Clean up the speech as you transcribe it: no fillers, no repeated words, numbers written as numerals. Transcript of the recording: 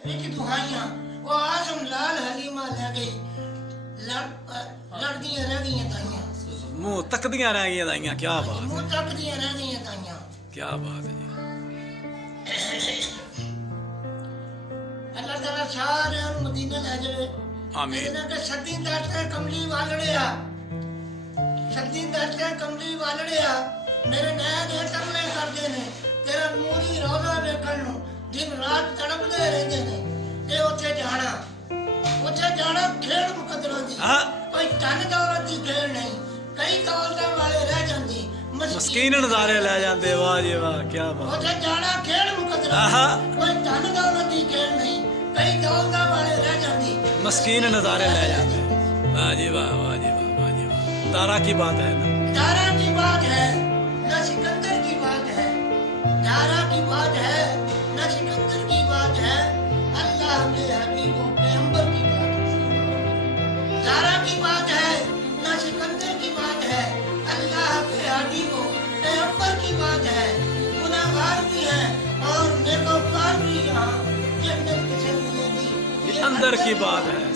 एक दुहाइयां वो आजम लाल हलीमा ले गई लड़दियां रह गई ताइयां मुंह तकदियां रह गई दाइयां क्या बात मुंह तकदियां रह गई ताइयां क्या बात है जी अल्लाह ताला सारे मदीने ले जावे आमीन इन्हां के सदी दाते कमली वालड़िया सदी दाते कमली वालड़िया मेरे नया दे तरले करदे ने तेरा नूरी रोजा देखण नु दिन रात तड़पदे रहंदे ने ते उत्थे जाना खेड़ मुकदरा दी कोई धन दौलत दी खेड़ नहीं कई दौलतां वाले रह जांदे मस्कीन नज़ारे ले जाते वाह जी वाह क्या बात उत्थे जाना खेड़ मुकदरा कोई धन दौलत दी खेड़ नहीं कई दौलतां वाले रह जांदे मस्कीन नज़ारे ले जाते वाह जी वाह वाह जी वाह वाह जी वाह तारा की बात है ना तारा की बात है ना सिकंदर की बात है तारा की बात है ना सिकंदर की बात है अल्लाह के हबीबों पैगंबर की बात है तारा की बात है ना सिकंदर की बात है अल्लाह के हबीबों पैगंबर की बात है गुनाहगार भी हैं और नेकोकार भी यहाँ जन्नत किसे मिलेगी अंदर की बात है